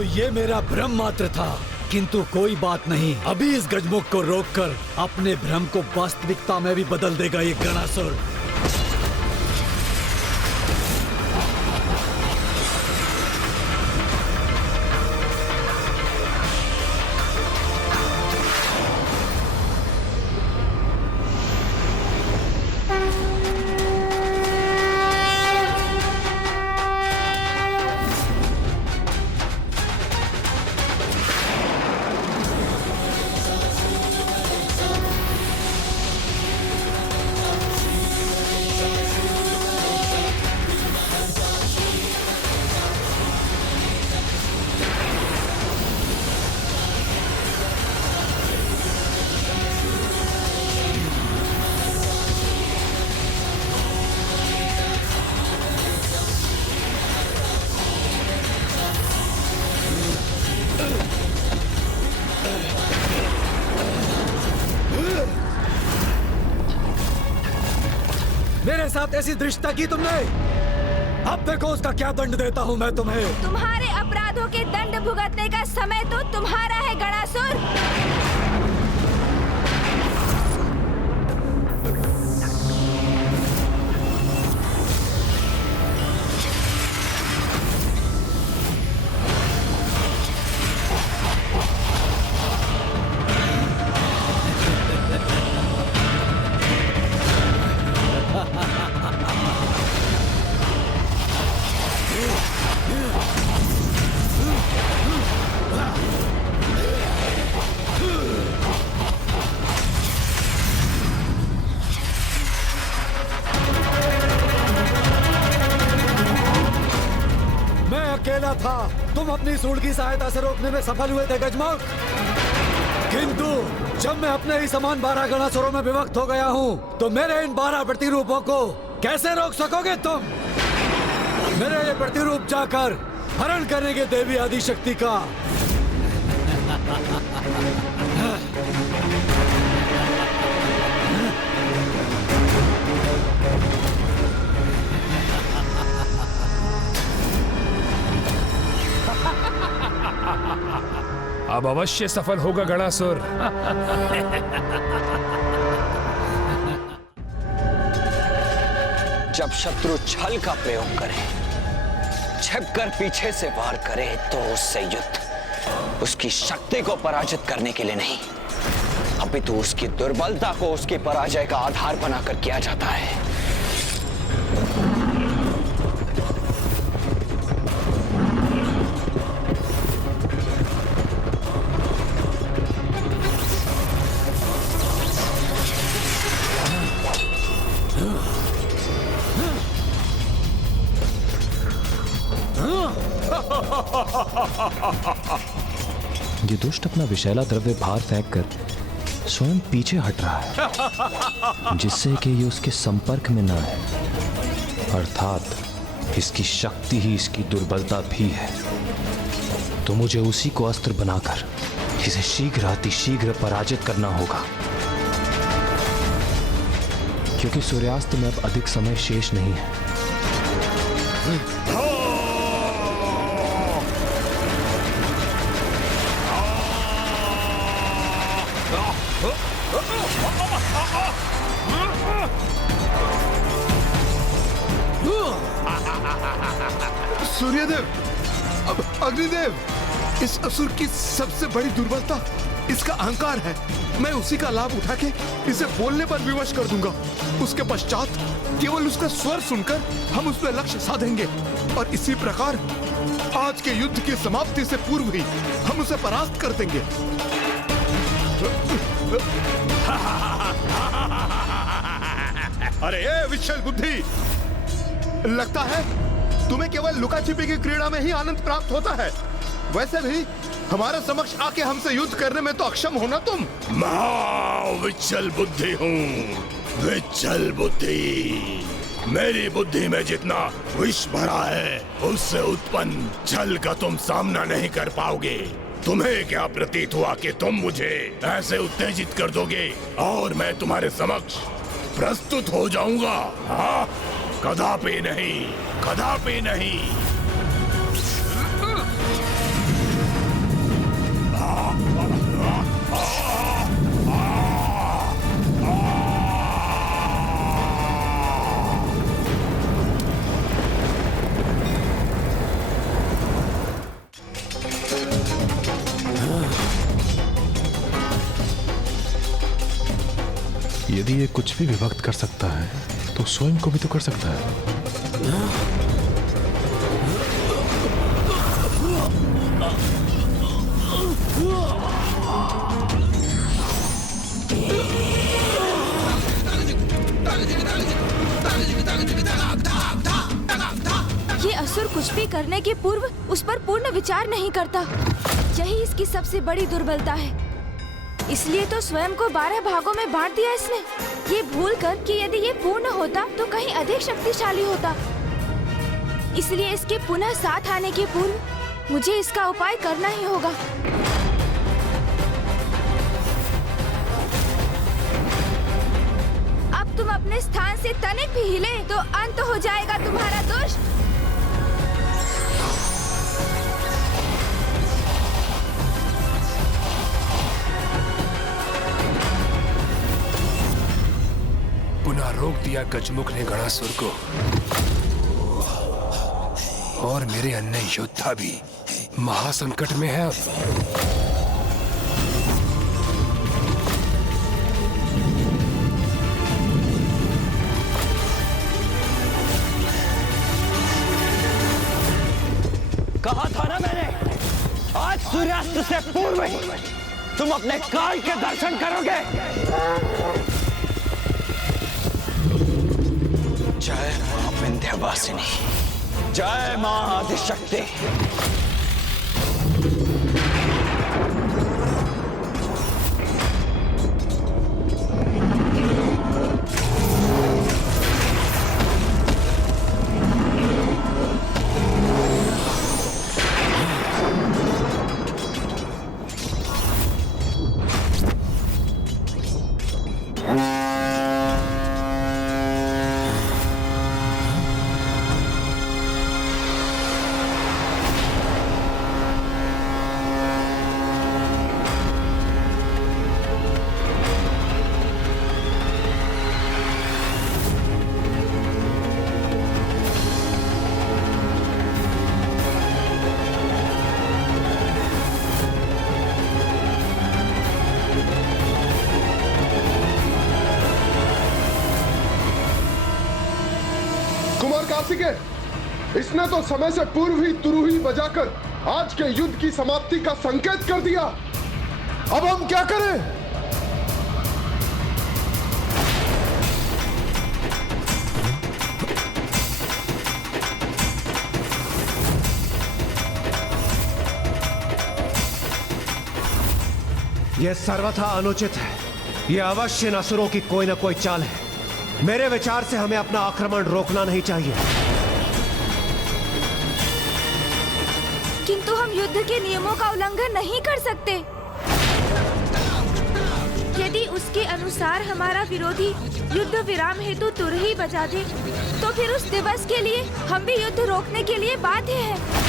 तो ये मेरा भ्रम मात्र था। किंतु कोई बात नहीं, अभी इस गजमुख को रोककर अपने भ्रम को वास्तविकता में भी बदल देगा ये गणासुर। मेरे साथ ऐसी दृष्टता की तुमने, अब देखो उसका क्या दंड देता हूँ मैं तुम्हें। तुम्हारे अपराधों के दंड भुगतने का समय तो तुम्हारा है गणासुर। अकेला था, तुम अपनी सूंड की सहायता से रोकने में सफल हुए थे गजमुख। किंतु जब मैं अपने ही समान 12 गणासुरों में विभक्त हो गया हूँ, तो मेरे इन 12 प्रतिरूपों को कैसे रोक सकोगे तुम? मेरे ये प्रतिरूप जाकर हरण करेंगे देवी आदिशक्ति का। अब अवश्य सफल होगा गणासुर। जब शत्रु छल का प्रयोग करे, छिपकर पीछे से वार करे, तो उससे युद्ध उसकी शक्ति को पराजित करने के लिए नहीं, अपितु उसकी दुर्बलता को उसके पराजय का आधार बनाकर किया जाता है। ये दुष्ट अपना विषैला द्रव्य बाहर फेंककर स्वयं पीछे हट रहा है, जिससे कि ये उसके संपर्क में ना है। अर्थात इसकी शक्ति ही इसकी दुर्बलता भी है। तो मुझे उसी को अस्त्र बनाकर इसे शीघ्र अतिशीघ्र पराजित करना होगा, क्योंकि सूर्यास्त में अब अधिक समय शेष नहीं है। सूर्यदेव, अग्निदेव, इस असुर की सबसे बड़ी दुर्बलता इसका अहंकार है। मैं उसी का लाभ उठा के इसे बोलने पर विवश कर दूंगा। उसके पश्चात केवल उसका स्वर सुनकर हम उस पर लक्ष्य साधेंगे, और इसी प्रकार आज के युद्ध की समाप्ति से पूर्व ही हम उसे परास्त कर देंगे। अरे ए विचल बुद्धि, लगता है तुम्हें केवल लुका छिपी की क्रीड़ा में ही आनंद प्राप्त होता है। वैसे भी हमारे समक्ष आके हमसे युद्ध करने में तो अक्षम हो ना तुम। विचल बुद्धि हूँ, विचल बुद्धि। मेरी बुद्धि में जितना विष भरा है, उससे उत्पन्न छल का तुम सामना नहीं कर पाओगे। तुम्हें क्या प्रतीत हुआ कि तुम मुझे ऐसे उत्तेजित कर दोगे और मैं तुम्हारे समक्ष प्रस्तुत हो जाऊंगा? हाँ, कदापि नहीं, कदापि नहीं। यदि ये कुछ भी विभक्त कर सकता है तो स्वयं को भी तो कर सकता है। ये असुर कुछ भी करने के पूर्व उस पर पूर्ण विचार नहीं करता। यही इसकी सबसे बड़ी दुर्बलता है। इसलिए तो स्वयं को 12 भागों में बांट दिया इसने, ये भूल कर कि यदि ये पूर्ण होता तो कहीं अधिक शक्तिशाली होता। इसलिए इसके पुनः साथ आने के पूर्व मुझे इसका उपाय करना ही होगा। अब तुम अपने स्थान से तनिक भी हिले तो अंत हो जाएगा तुम्हारा दुष्ट। पुनः रोक दिया गजमुख ने गणासुर को, और मेरे अन्य योद्धा भी महासंकट में है अब। कहा था ना मैंने, आज सूर्यास्त से पूर्व ही तुम अपने काल के दर्शन करोगे। जय मां विंध्यवासिनी, जय मां आदिशक्ति। कुमार कार्तिकेय, इसने तो समय से पूर्व ही तुरुही बजाकर आज के युद्ध की समाप्ति का संकेत कर दिया। अब हम क्या करें? यह सर्वथा अनुचित है। यह अवश्य असुरों की कोई न कोई चाल है। मेरे विचार से हमें अपना आक्रमण रोकना नहीं चाहिए। किंतु हम युद्ध के नियमों का उल्लंघन नहीं कर सकते। यदि उसके अनुसार हमारा विरोधी युद्ध विराम हेतु तुरही बजा दे, तो फिर उस दिवस के लिए हम भी युद्ध रोकने के लिए बाध्य हैं।